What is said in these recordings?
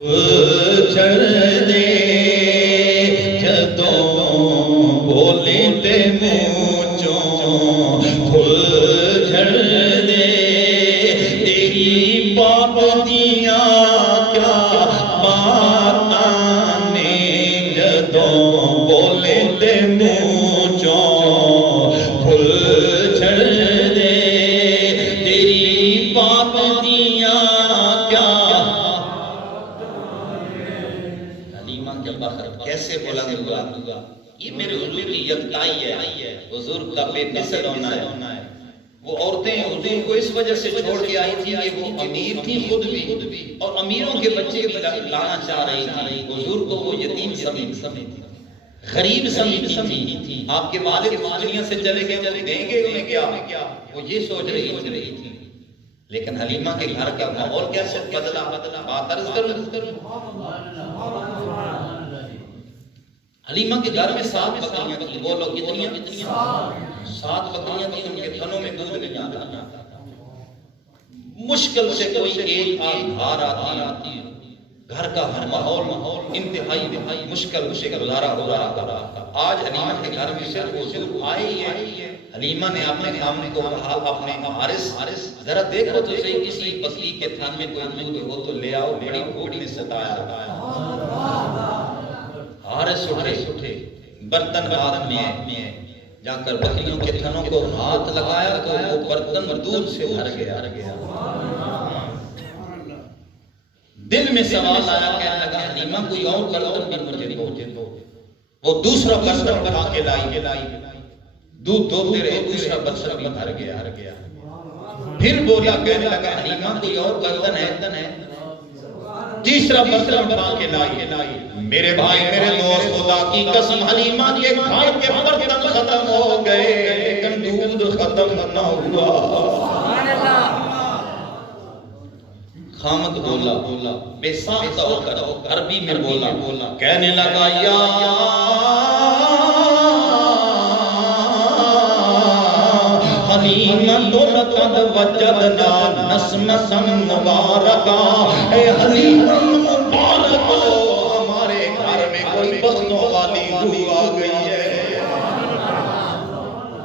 چھڑ دے جدوں بولے تے منہ چوں پھل جھڑ دے تیری پابندیاں کیا باتاں نے جدوں بولے تے منہ چوں پھل جھڑ دے تیری پابندیاں کیا کیسے بلند ہوا یہ میرے حضور کی یکتائی ہے حضور کا بے مثل ہونا ہے وہ عورتیں حضور کو اس وجہ سے چھوڑ کے آئی تھی کہ وہ امیر تھی خود بھی اور امیروں کے بچے بھی لانا چاہ رہی تھی حضور کو وہ یتیم سمجھتی غریب سمجھتی تھی آپ کے والد دنیا سے چلے گئے دیں گے انہیں کیا وہ یہ سوچ رہی تھی لیکن حلیمہ کے گھر کا ماحول کیسے بدلا بات عرض کروں حلیمہ کے گھر میں 7 بکریاں تھیں وہ لوگ کتنی 7 بکریاں تھیں ان کے تھنوں میں دودھ نہیں آتا مشکل سے کوئی ایک دھار آتی ہے گھر کا ہر ماحول انتہائی مشکل گزارا ہو رہا تھا آج حلیمہ کے گھر میں صرف حضور آئے ہی ہے حلیمہ نے اپنے خامنے کو کہا اپنے حارث ذرا دیکھو تو صحیح کسی بکری کے تھن میں کوئی دودھ ہو تو لے آؤ بڑی بھوک نے ستایا حارث اٹھے برتن ہاتھ میں ہے جا کر بکریوں کے تھنوں کو ہاتھ لگایا تو وہ برتن دودھ سے بھر گیا دل میں سوال آیا کہنے لگا حلیمہ کوئی اور برتن بھی مجھے دو وہ دوسرا برتن اٹھا کے لائی دودھ دوتے رہے دوسرا برتن بھی بھر گیا پھر بولا کہنے لگا حلیمہ کوئی اور برتن ہے تیسرا برتن اٹھا کے لائی میرے بھائی میرے دوست خدا کی قسم حلیمہ کے گھر کے برتن ختم ہو گئے لیکن دودھ ختم نہ ہوا خامد بولا بے ساختہ ہو کر عربی میں بولا کہنے لگا یا حلیمہ لقد وجدنا نسمة مبارکہ اے حلیمہ مبارک ہمارے گھر میں کوئی بختوں والی روح آ گئی ہے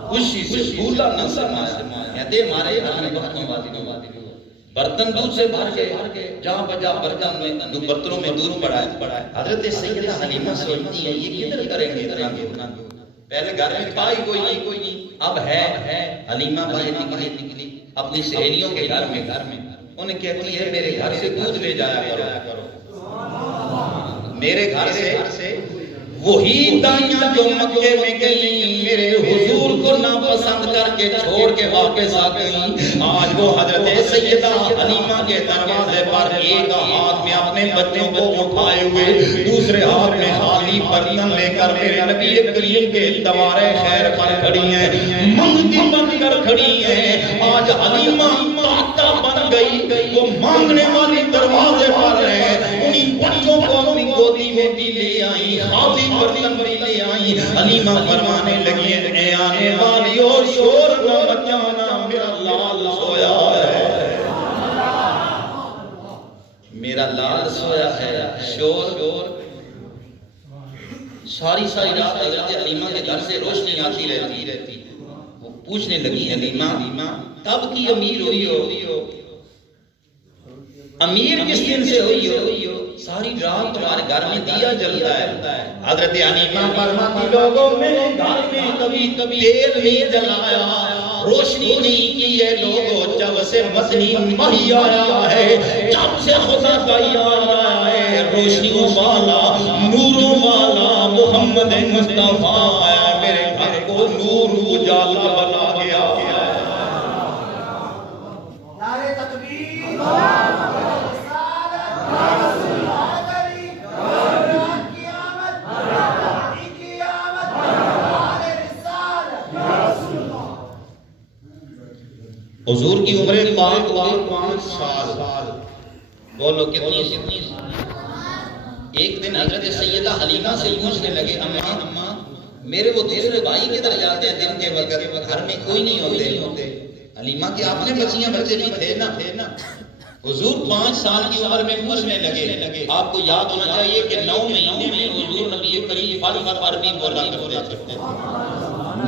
خوشی سے بھولا نہ سمایا کہتے ہمارے گھر میں بختوں والی روح برتن دودھ سے بھر کے جہاں بجا برتنوں میں دودھ پڑا ہے حضرت سیدہ حلیمہ سوچتی ہے یہ کدھر کریں گے اتنا پہلے گھر میں تھا ہی کوئی نہیں اب ہے حلیمہ باہر نکلی اپنی سہیلیوں کے گھر میں انہیں کہتی ہے میرے گھر سے دودھ لے جایا کرو میرے گھر سے وہی دائیاں جو مکے میں گئیں میرے حضور کو ناپسند کر کے چھوڑ کے واپس آ گئیں آج وہ حضرت سیدہ حلیمہ کے دروازے پر ایک ہاتھ میں اپنے بچوں کو اٹھائے ہوئے دوسرے ہاتھ میں خالی برتن لے کر میرے نبی کریم کے دوارے خیر پر کھڑی ہیں منگتی بن کر کھڑی ہیں آج حلیمہ طاقتہ بن گئی وہ مانگنے والی دروازے پر ہے انہی بچوں کو اپنی گودی میں بھی لے آئی خالی برتن بھی لے آئی حلیمہ فرمانے لگی اے آنے والی اور شور نہ مچانا میرا لال سویا ہے میرا لال سویا ہے شور ساری رات حضرت حلیمہ کے گھر سے روشنی آتی رہتی وہ پوچھنے لگی حلیمہ کب کی امیر ہوئی ہو امیر کس دن سے ہوئی ہو ساری رات تمہارے گھر میں دیا جلتا ہے حضرت حلیمہ فرماتی لوگوں میں گھر میں کبھی تیل نہیں جلایا روشنی نہیں کی ہے لوگوں جب سے مدنی وحی آیا ہے جب سے خدا کا یاد آیا ہے روشنیوں والا نوروں والا محمد مصطفیٰ ہے میرے گھر کو نور اجالا بنا گیا نعرہ تکبیر حضور کی عمر پاک 5 سال بولو کتنی ایک دن حضرت سیدہ حلیمہ سے پوچھنے لگے اماں میرے وہ دوسرے بھائی کدھر جاتے ہیں دن کے وقت گھر میں کوئی نہیں ہوتے حلیمہ کہ آپ نے بچیاں بچے بھی تھے نا حضور 5 سال کی عمر میں پوچھنے لگے. آپ کو یاد ہونا چاہیے کہ 9 مہینے میں حضور نبی کریم عربی بولا کرتے تھے.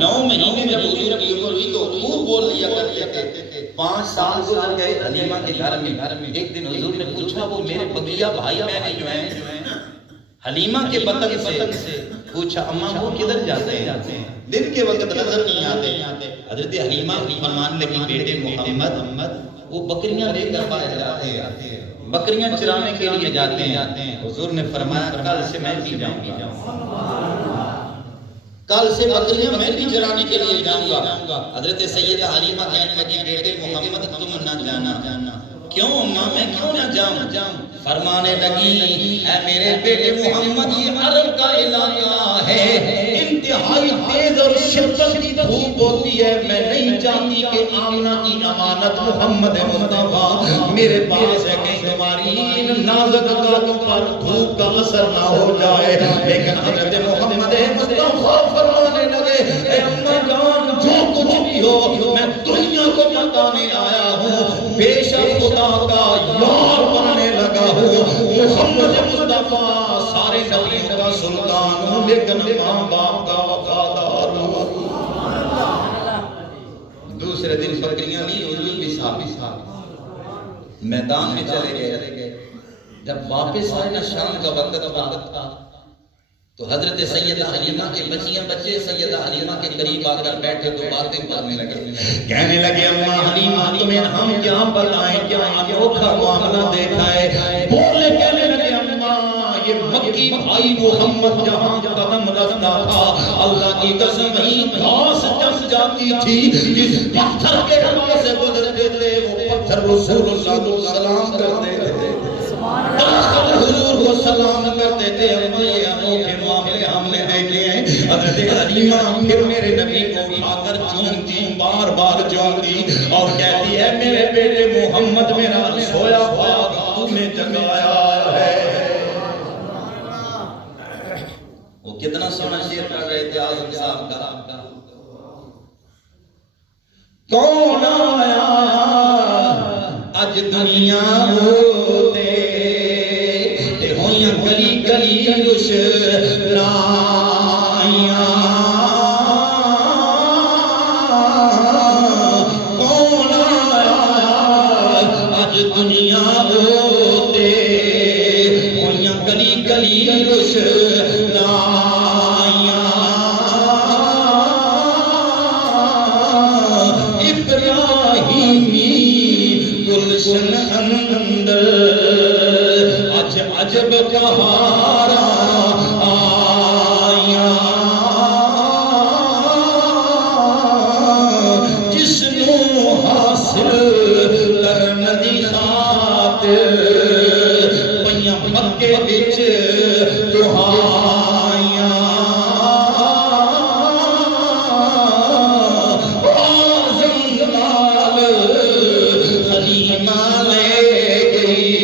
9 مہینے میں حضور کی عمر ہوئی تو خوب بول لیا کرتے تھے. 5 سال گزر گئے حلیمہ کے گھر میں. ایک دن حضور نے پوچھا وہ میرے بقیہ بھائی بہنیں جو ہیں حلیمہ کے بطن سے پوچھا اماں وہ کدھر جاتے ہیں؟ دن کے وقت نظر نہیں آتے. حضرت حلیمہ فرمان لگی بیٹے محمد وہ بکریاں لے کر باہر جاتے ہیں, بکریاں چرانے کے لیے جاتے ہیں. حضور نے فرمایا کل سے میں بھی جاؤں گا, کل سے بکریاں میں بھی چرانے کے لیے جاؤں گا. حضرت سیدہ حلیمہ کہنے لگی بیٹے محمد تم نہ جانا. کیوں اماں میں کیوں نہ جاؤں؟ فرمانے لگی اے میرے بیٹے محمد یہ عرب کا علاقہ ہے, انتہائی تیز اور شدت کی دھوپ ہوتی ہے. میں نہیں چاہتی کہ آمنہ کی امانت محمد مصطفیٰ میرے پاس ہے کہیں تمہاری نازک گالوں پر دھوپ کا اثر نہ ہو جائے. لیکن حضرت محمد مصطفیٰ فرمانے لگے اے اماں جان جو کچھ بھی ہو میں دنیا کو بتانے آیا ہوں, بے شک خدا کا یار بننے لگا ہوں. محمد مصطفیٰ سارے نبیوں کا سلطان ہوں لیکن ماں باپ کا وفادار ہوں. دوسرے دن بکریاں لی حضور بھی صاحب میدان میں چلے گئے. جب واپس آئے نا شام کا وقت تھا تو حضرت سیدہ حلیمہ کے بچے سیدہ حلیمہ کے قریب آ کر بیٹھے تو باتیں کرنے لگے. کہنے لگے اماں حلیمہ تمہیں ہم کیا بتائیں, کیا انوکھا معاملہ دیکھا ہے. بولے کہنے لگے اماں یہ مکی بھائی محمد جہاں قدم رکھتا تھا اللہ کی قسم وہیں گھاس جم جاتی تھی. جس پتھر کے پاس سے گزرتے تھے وہ پتھر رسول اللہ کو سلام کرتے تھے, حضور کو سلام کرتے تھے. اماں یہ انوکھے معاملے ہم نے دیکھے ہیں. حضرت حلیمہ پھر میرے نبی کو اٹھا کر چومتی, بار بار چومتی اور کہتی ہے میرے بیٹے محمد میرا سویا ہوا تو نے جگایا ہے. وہ کتنا سونا شعر پڑھ رہے تھے اعظم صاحب کا. کون آیا اج دنیا ہوتے ہویاں گلی گلی روشنائیاں, کون آیا اج دنیا ہوتے ہویاں گلی گلی روشنائیاں. ابراہیمی گلشن اندر عجب بہارا آیا, جس نو حاصل کرن دی خاطر پئیاں مکے وچ دعائیاں. اعظم نال حلیمہ لے گئی,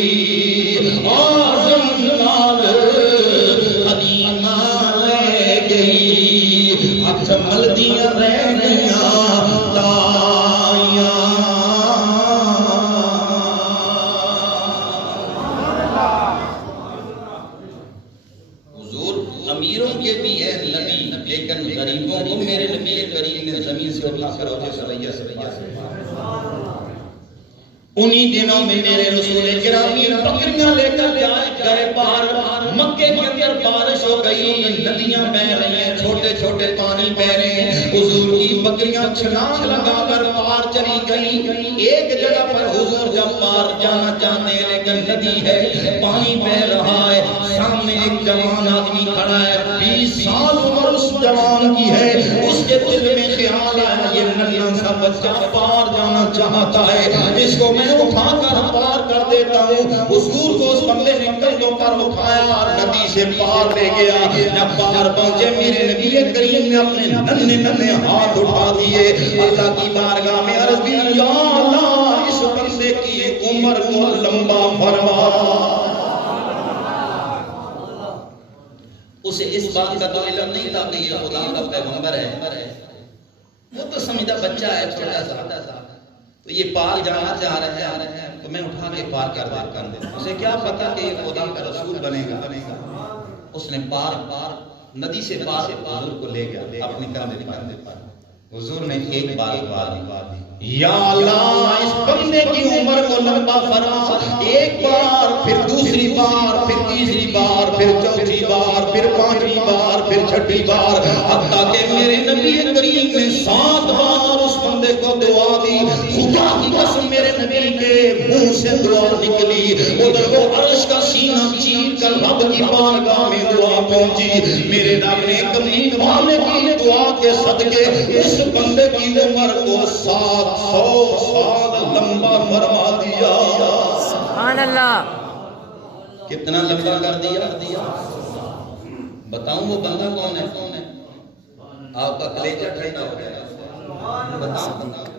ملدیاں رہنیاں تائیاں. حضور امیروں کے بھی ہے نبی لیکن غریبوں کو میرے نبی کریم نے زمین سے اٹھا کر اور سویا انہی دنوں میں میرے رسول گرامی بکریاں لے کر گئے باہر. مکے کے اندر بارش ہو گئی, ندیاں بہ رہی ہیں, چھوٹے چھوٹے پانی بہ رہے ہیں. حضور کی بکریاں چھلانگ لگا کر پار چلی گئی. ایک جگہ پر حضور جب پار جانا چاہتے ہیں لیکن ندی ہے, پانی بہ رہا ہے, سامنے ایک جوان آدمی کھڑا ہے, 20 سال عمر اس جوان کی ہے. اس کے دل میں خیال آیا یہ ننھا سا بچہ پار جانا چاہتا ہے, اس کو میں اٹھا کر پار کر دیتا ہوں. حضور کو اس بندے نے کندھوں پر اٹھایا, ندی سے پار لے گیا. جب پار پہنچے میرے نبی کریم نے اپنے ننھے ننھے ہاتھ اٹھا دیے, اللہ کی بارگاہ میں عرض کی یا اللہ اس بندے کی عمر کو لمبا فرما. اسے اس بات کا تو علم نہیں تھا کہ یہ خدا کا پیغمبر ہے, وہ تو سمجھتا بچہ ہے چھوٹا سا, تو یہ پار جانا چاہ رہے ہیں. تو میں اٹھا کے پار کر دیتا ہوں. اسے کیا پتا کہ یہ خدا کا رسول بنے گا. اس نے پار ندی سے پار حضور کو لے گیا اپنے کندھے پر. حضور نے ایک بار دی, یا اللہ اس بندے کی عمر کو لمبا فرما. ایک بار, پھر دوسری بار, پھر تیسری بار, پھر چوتھی بار, پھر پانچویں بار, پھر چھٹی بار, حتیٰ کہ میرے نبی کریم نے 7 بار اس بندے کو دعا دی. خدا کی قسم میرے نبی کے منہ سے دعا نکلی, ادھر وہ عرش کا سینہ چیر کر رب کی بارگاہ میں دعا پہنچی. میرے رب نے کملی والے کی دعا کے صدقے اس بندے کی عمر کو 700 سال لمبا فرما دیا. سبحان اللہ. کتنا لمبا کر دیا. بتاؤں وہ بندہ کون ہے؟ آپ کا کلیجہ ٹھنڈا ہو گیا. بتاؤں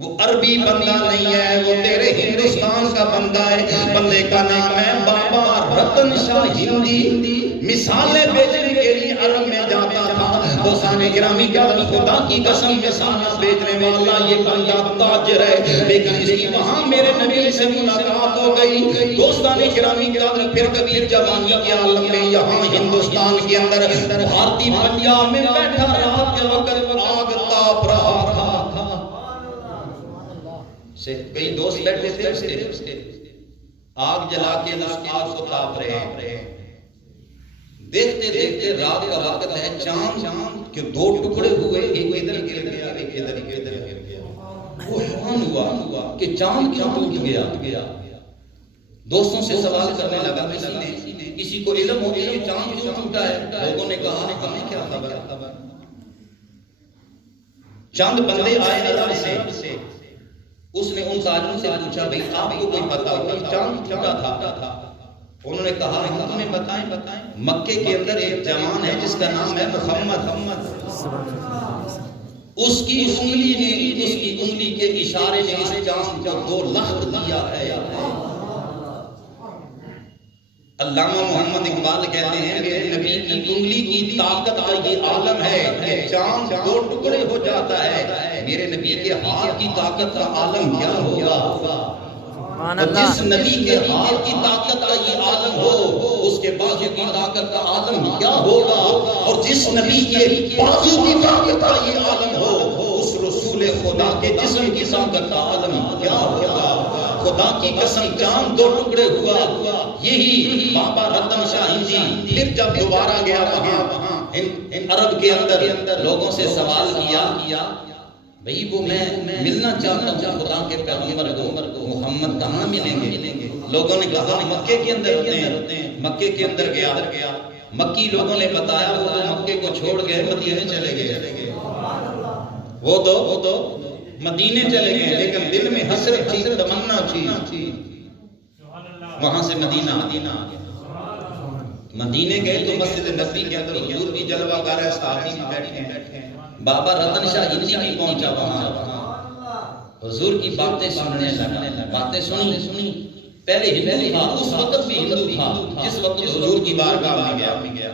وہ عربی بندہ نہیں ہے, وہ تیرے ہندوستان کا بندہ ہے. بندے کا نام ہے بابا رتن شاہ ہندی. مثالیں بیچنے کے لیے عرب میں جاتا تھا. دوستان گرامی کیا خدا کی قسم مثالیں بیچنے والا یہ بندہ تاجر ہے, لیکن اس کی وہاں میرے نبی سے ملاقات ہو گئی. دوستان گرامی کیا پھر کبھی جوانی کے عالم میں یہاں ہندوستان کے اندر بھارتی پنجاب میں بیٹھا رات کے وقت آگ تاپ رہا تھا. کئی دوست بیٹھے تھے اس کے آگ جلا کے آگ کو تاپ رہے ہیں. دیکھتے دیکھتے رات کا وقت ہے, چاند کے 2 ٹکڑے ہوئے, ایک ادھر گر گیا, ایک ادھر گر گیا. وہ حیران ہوا کہ چاند کیوں ٹوٹ گیا. دوستوں سے سوال کرنے لگا, کسی کو علم ہو گیا یہ چاند کیوں ٹوٹا ہے؟ لوگوں نے کہا ہمیں کیا خبر. چند بندے آئے عرب سے, اس نے ان تاجروں سے پوچھا بھئی آپ کو کوئی پتہ ہوگا چاند ٹوٹا تھا؟ انہوں نے کہا ہم تمہیں بتائیں. مکے کے اندر ایک جوان ہے جس کا نام ہے محمد. اس کی انگلی کے اشارے نے اس چاند کو 2 لخت دیا ہے. علامہ محمد اقبال کہتے ہیں میرے نبی کی انگلی کی طاقت کا یہ عالم ہے کہ چاند 2 ٹکڑے ہو جاتا ہے. میرے نبی کے ہاتھ کی طاقت کا عالم کیا ہوگا. جس نبی کے ہاتھ کی طاقت کا یہ عالم ہو اس کے بازو کی طاقت کا عالم کیا ہوگا. اور جس نبی کے بازو کی طاقت کا یہ عالم ہو اس رسول خدا کے جسم کی طاقت کا عالم کیا ہوگا. خدا کی قسم چاند 2 ٹکڑے ہوا. یہی بابا رتن شاہ ہندی پھر جب دوبارہ گیا وہاں عرب کے اندر لوگوں سے سوال کیا بھئی وہ میں ملنا چاہتا ہوں خدا کے پیغمبر کو, محمد کہاں ملیں گے؟ لوگوں نے کہا مکے کے اندر ہوتے ہیں. مکے کے اندر گیا. مکی لوگوں نے بتایا وہ تو مکے کو چھوڑ گئے مدینے چلے گئے. وہ تو مدینے چلے گئے, لیکن دل میں حسرت تھی, تمنا تھی. وہاں سے مدینہ مدینے گئے تو مسجد نبوی کے اندر حضور کی جلوہ گاہ ہے, صحابی بیٹھے ہیں. بابا رتن شاہ ہندی بھی پہنچا وہاں, حضور کی باتیں سننے لگا. باتیں سنی. پہلے ہندو تھا, اس وقت بھی ہندو تھا جس وقت حضور کی بارگاہ میں گیا.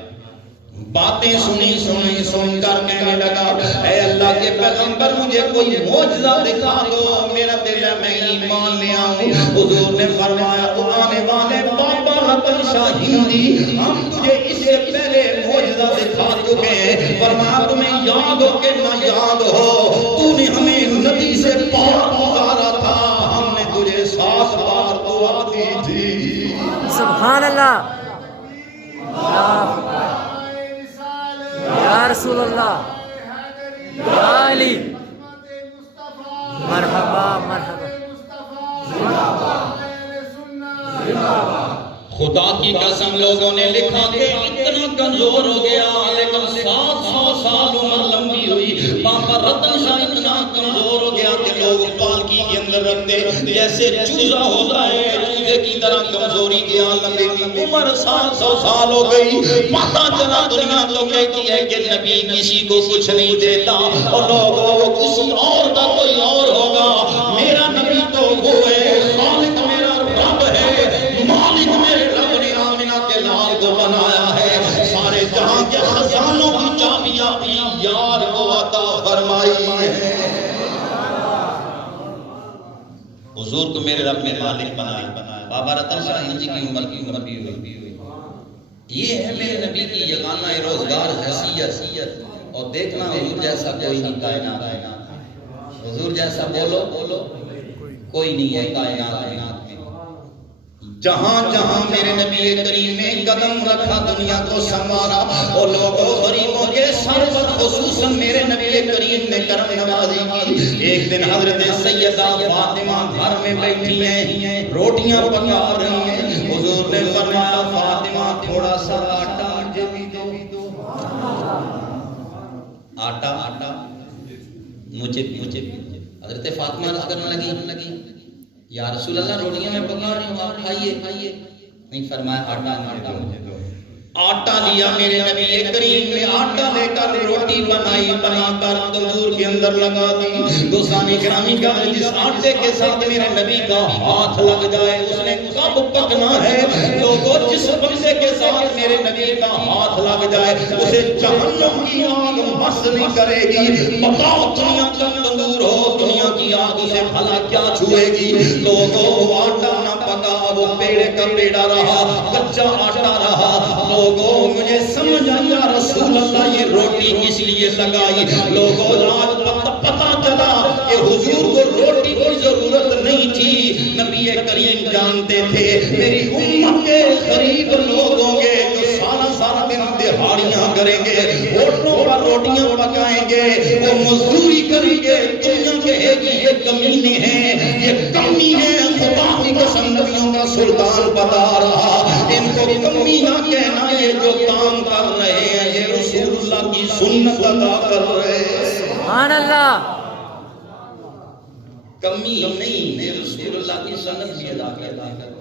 باتیں سن کر کہنے لگا اے اللہ کے پیغمبر مجھے کوئی معجزہ دکھا دو, میرا دل ہے میں ایمان لے آؤں. حضور نے فرمایا تو آنے والے بابا رتن شاہ ہندی ہم تجھے اس سے پہلے معجزہ دکھا چکے ہیں. فرمایا تمہیں یاد ہو کہ نہ یاد ہو, تو نے ہمیں ندی سے پار گزارا تھا, ہم نے تجھے 7 بار دعا دی تھی. سبحان اللہ. یا رسول اللہ, یا علی, مرحبا مرحبا. خدا کی قسم لوگوں نے لکھا کہ اتنا کمزور ہو گیا, لیکن 700 سال عمر لمبی ہوئی. بابا رتن شاہ اتنا کمزور ہو گیا کہ لوگ پالکی کے اندر رکھتے جیسے چوزا ہوتا ہے, چوزے کی طرح کمزوری کے عالم میں عمر 700 سال ہو گئی. پتہ چلا دنیا تو کہتی ہے کہ نبی کسی کو کچھ نہیں دیتا, اور لوگ کسی اور کا کوئی اور ہوگا. میرا نبی تو وہ ہے, خالق میرا رب ہے, مالک میرے رب نے آمنہ کے لال کو بنایا ہے, سارے جہاں کے خزانوں کی چابیاں بھی یار کو عطا فرمائی ہے. حضور کو میرے رب نے مالک بنایا. بابا رتن شاہ جی کی عمر بھی ہوئی. یہ ہے میرے نبی کی یگانہ روزگار حیثیت. اور دیکھنا حضور جیسا کوئی نہیں کائنات میں. حضور جیسا بولو کوئی نہیں ہے کائنات میں. جہاں جہاں میرے نبی کریم نے قدم رکھا دنیا کو سنوارا. اور لوگوں غریبوں کے سر پر خصوصاً میرے نبی کریم نے کرم نوازی کی. ایک دن حضرت سیدہ فاطمہ گھر میں بیٹھی ہیں, روٹیاں پکا رہی ہیں. حضور نے فرمایا فاطمہ تھوڑا سا آٹا مجھے بھی دو. آٹا مجھے حضرت فاطمہ عرض کرنے لگی یا رسول اللہ روٹیاں میں پکا رہی ہوں آپ کھائیے. نہیں فرمایا آٹا مجھے دو. آٹا لیا میرے نبی کریم نے. آٹا لے کر روٹی بنا کر تندور کے اندر لگا دی. دوستان گرامی کا جس آٹے کے ساتھ میرے نبی کا ہاتھ لگ جائے اس نے کب پکنا ہے. لوگوں جس بندے کے ساتھ میرے نبی کا ہاتھ لگ جائے اسے جہنم کی آگ مس نہیں کرے گی. بتاؤ دنیا کا تندور ہو, دنیا کی آگ اسے بھلا کیا چھوئے گی. لوگوں آٹا نہ پکا, وہ پیڑے کا پیڑا رہا, کچا آٹا رہا. لوگوں مجھے سمجھ آیا رسول اللہ یہ روٹی کس لیے لگائی. لوگوں آج پتہ چلا کہ حضور کو روٹی کی ضرورت نہیں تھی. نبی کریم جانتے تھے میری امت کے غریب لوگ ہوں گے جو سارا دن دہاڑیاں کریں گے, ہوٹلوں پر روٹیاں پکائیں گے, وہ مزدوری کریں گے. دنیا کہے گی یہ کمینے ہیں, یہ کمی ہے. خدا کی قسم نبیوں کا سلطان بتا رہا ان کو کمی نہ کہنا. یہ جو کام کر رہے ہیں یہ رسول اللہ کی سنت ادا کر رہے ہیں. سبحان اللہ. کمی نہیں, یہ رسول اللہ کی سنت بھی ادا کرتے ہیں.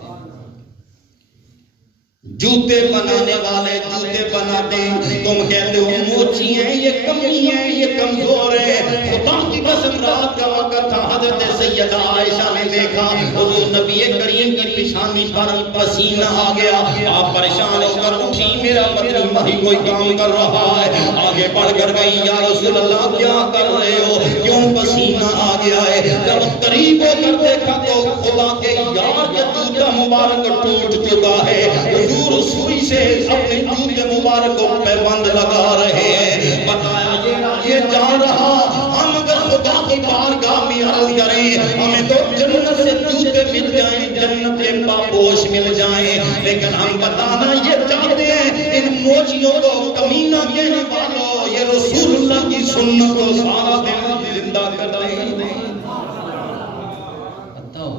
جوتے بنانے والے جوتے بناتے ہیں, تم کہتے ہو موچی ہیں, یہ کمی ہیں, یہ کمزور ہیں. خدا کی قسم رات کا وقت تھا. حضرت سیدہ عائشہ نے دیکھا حضور نبی کریم کی پیشانی پر پسینہ آ گیا. آپ پریشان ہو کر اٹھی, میرا پتی بھائی کوئی کام کر رہا ہے. آگے بڑھ کر گئی, یا رسول اللہ کیا کر رہے ہو, کیوں پسینہ آ گیا ہے. جب قریب ہو کر دیکھا تو خدا کے یار کے جوتا مبارک ٹوٹ چکا ہے. حضور سوئی سے اپنے جوتے مبارک کو پیبند لگا رہے ہیں. بتایا یہ جا رہا, ہم اگر خدا کی بارگاہ میں عرض کریں ہمیں تو جنت سے جوتے مل جائیں, جنت کے پابوش مل جائیں, لیکن ہم بتانا یہ چاہتے ہیں ان موچیوں کو کمینہ کہنے والوں یہ رسول اللہ کی سنت کو سارا دن زندہ کر رہے ہیں. بتاؤ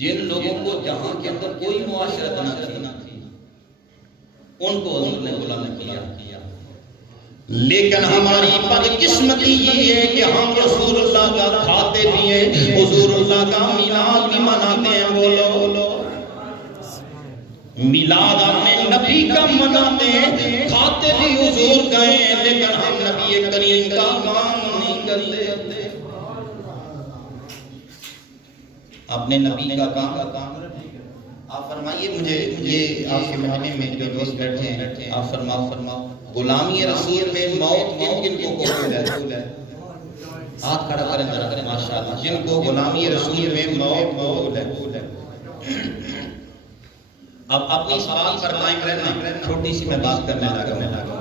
جن لوگوں کو جہاں کے اندر کوئی معاشرت نہ تھی ان کو حضور نے بلا نہ کیا. لیکن ہماری بدقسمتی یہ ہے کہ ہم رسول اللہ کا کھاتے بھی ہیں, حضور اللہ کا میلاد بھی مناتے ہیں. بولو میلاد اپنے نبی کا مناتے ہیں, کھاتے بھی حضور کا ہیں, لیکن ہم نبی کریم کا کام نہیں کرتے. اپنے نبی کا کام آپ فرمائیے. مجھے یہ آپ کے مہینے میں جو دوست بیٹھے ہیں آپ فرماؤ غلامی رسول میں موت کن کو قبول ہے؟ ہاتھ کھڑا کریں ذرا ماشاءاللہ. جن کو غلامی رسول میں موت قبول ہے. اب اپنی اس بات پر قائم رہنا. چھوٹی سی میں بات کرنے لگا.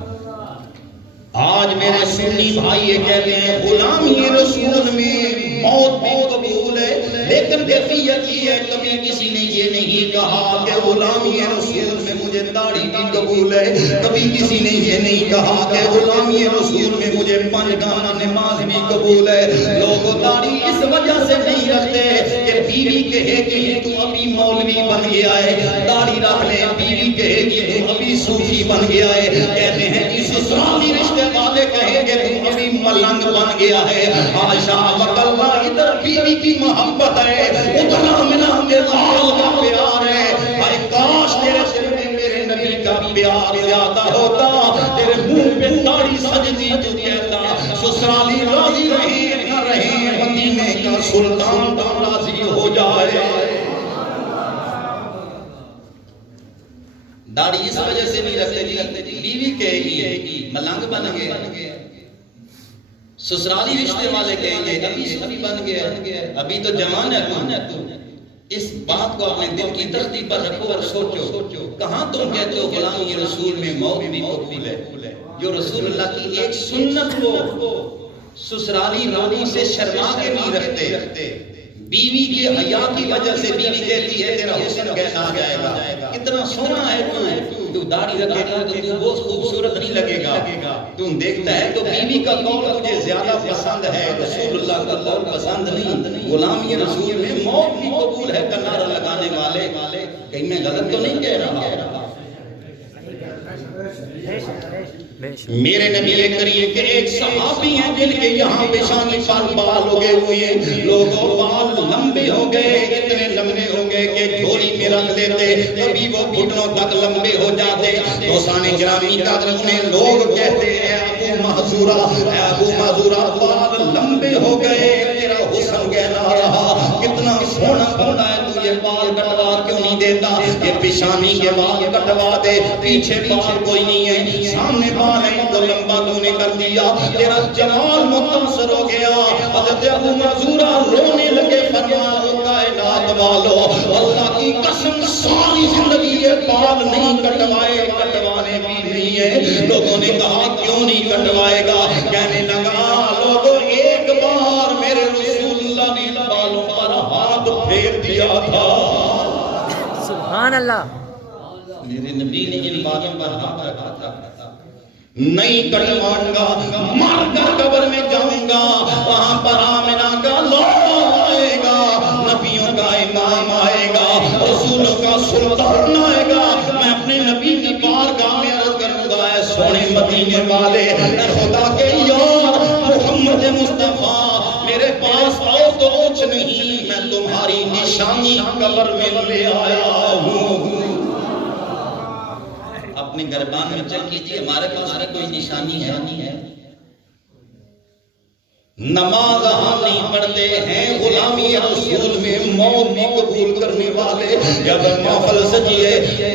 آج میرے سنی بھائی یہ کہتے ہیں غلامی رسول میں موت بھی قبول ہے, لیکن کیفیت یہ ہے کبھی کسی نے یہ نہیں کہا کہ غلامی رسول میں مجھے داڑھی بھی قبول ہے. کبھی کسی نے یہ نہیں کہا کہ غلامی رسول میں مجھے پنجگانہ نماز بھی قبول ہے. لوگ داڑھی اس وجہ سے نہیں رکھتے کہ بیوی کہے کہ تو ابھی مولوی بن گیا ہے, داڑھی رکھ لے. بیوی کہے کہ تو ابھی صوفی بن گیا ہے. کہتے ہیں کہ سسرالی رشتے والے کہیں گے تو ابھی ملنگ بن گیا ہے. عائشہ وکلا ادھر بیوی کی محبت ہے, اتنا منا کے لال کا پیار ہے. اے کاش تیرے دل میں میرے نبی کا پیار زیادہ ہوتا, تیرے منہ پہ داڑھی سجدی جو کہتا سسرالی راضی رہے نہ رہے, مدینے کا سلطان تو راضی ہو جائے. داڑھی اس وجہ سے نہیں رکھتے جی بیوی کہے گی ملنگ بن گئے, سسرالی رشتے والے کہیں گے ابھی بن گیا، ابھی تو جوان ہے تو اس بات کو اپنے دل کی تختی پر رکھو اور سوچو، کہاں تم کہتے ہو غلامی رسول میں موت بھی قبول ہے؟ جو رسول اللہ کی ایک سنت کو سسرالی لوگوں سے شرما کے نہیں رکھتے، بیوی کی حیا کی وجہ سے بیوی کہتی ہے تیرا حسن کیسا آ جائے گا، کتنا سونا ہے تو داڑھی رکھے گا تو تو بہت خوبصورت نہیں لگے گا، تم دیکھتا ہے تو بیوی کا قول تجھے زیادہ پسند ہے، رسول اللہ کا قول پسند نہیں۔ غلامی رسول میں موت بھی قبول ہے کا نعرہ لگانے والے کہیں میں غلط تو نہیں کہہ رہا؟ میرے نبی کریم کے ایک صحابی ہیں جن کے یہاں پیشانی پر بال اگے ہوئے ہیں، لوگوں بال لمبے ہو گئے، اتنے لمبے ہو گئے کہ جھولی میں رکھ لیتے، کبھی وہ گھٹنوں تک لمبے ہو جاتے۔ دوستان گرامی قدر انہیں لوگ کہتے ہیں ابو محذورہ بال لمبے ہو گئے، تیرا حسن کہنا رہا، کتنا سونا بنتا ہے تو یہ بال کٹوا کیوں نہیں دیتا؟ یہ پیشانی کے بال کٹوا دے، پیچھے بال کوئی نہیں ہے، سامنے بال ہے تو لمبا تو نے کر دیا، تیرا جمال متاثر ہو گیا۔ حضرت ابو محذورہ رونے لگے، فرمایا کائنات والو اللہ کی قسم ساری زندگی یہ بال نہیں کٹوائے، کٹوانے بھی نہیں ہے۔ لوگوں نے کہا کیوں نہیں کٹوائے گا؟ کہنے لگا لوگوں ایک بار میرے رسول اللہ نے بالوں پر ہاتھ پھیر دیا تھا، سبحان اللہ، میرے نبی نے ان بالوں پر ہاتھ رکھا تھا، نہیں کٹواؤں گا، مار کر قبر میں جاؤں گا، وہاں پر آمنہ کا لوگ آئے گا، نبیوں کا امام آئے گا، رسولوں کا سلطان آئے گا، میں اپنے نبی کی بارگاہ میں عرض کروں گا اے سونے مدینے والے، اے خدا کے یار محمد مصطفیٰ، میرے پاس آؤ تو کچھ نہیں، میں تمہاری نشانی قبر میں لے آیا ہوں۔ اپنے گربان میں چیک کیجئے ہمارے پاس کوئی نشانی ہے؟ نماز ہم نہیں پڑھتے ہیں، غلامی رسول میں موت بھی قبول کرنے والے، جب محفل سجیے،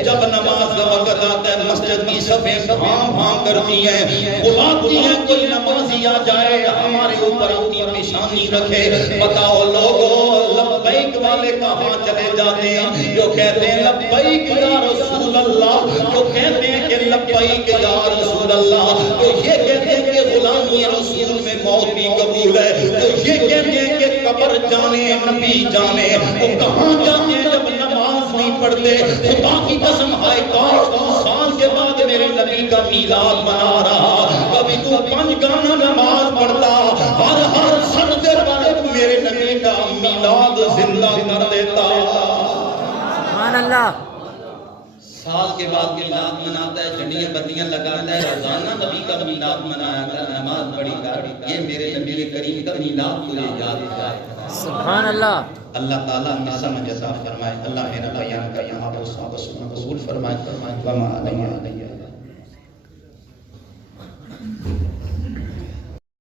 جب نماز کا وقت آتا ہے مسجد کی صفیں بھام کرتی ہیں، بلاتی ہیں کوئی نمازی آ جائے ہمارے اوپر اپنی پیشانی رکھے، بتاؤ لوگوں لبیک والے کہاں چلے جاتے ہیں؟ جو کہتے ہیں لبیک یا رسول اللہ، جو کہتے ہیں کہ لبیک یا رسول اللہ، جو یہ کہتے ہیں کہ غلامی رسول میں موت بھی قبول ہے، تو یہ کہتے ہیں کہ قبر جانے نبی جانے، وہ کہاں جاتے ہیں جب نماز نہیں پڑھتے؟ خدا کی قسم ہائے کاش تو سال کے بعد میرے نبی کا میلاد منا رہا، کبھی تو 5 گانا نماز پڑھتا، ہر سجدے پر میرے نبی کا میلاد زندہ کر دیتا۔ سبحان اللہ، سال کے بعد میلاد مناتا ہے، جھنڈیاں بندیاں لگاتا ہے، روزانہ نبی کا میلاد منایا کر، نماز پڑھی کر، یہ میرے نبی کریم کا میلاد تجھے یاد جائے۔ سبحان اللہ، اللہ تعالیٰ ہمیں سمجھ عطا فرمائے، اللہ میرا بیان کا یہاں پر قبول فرمائے، وما علیہ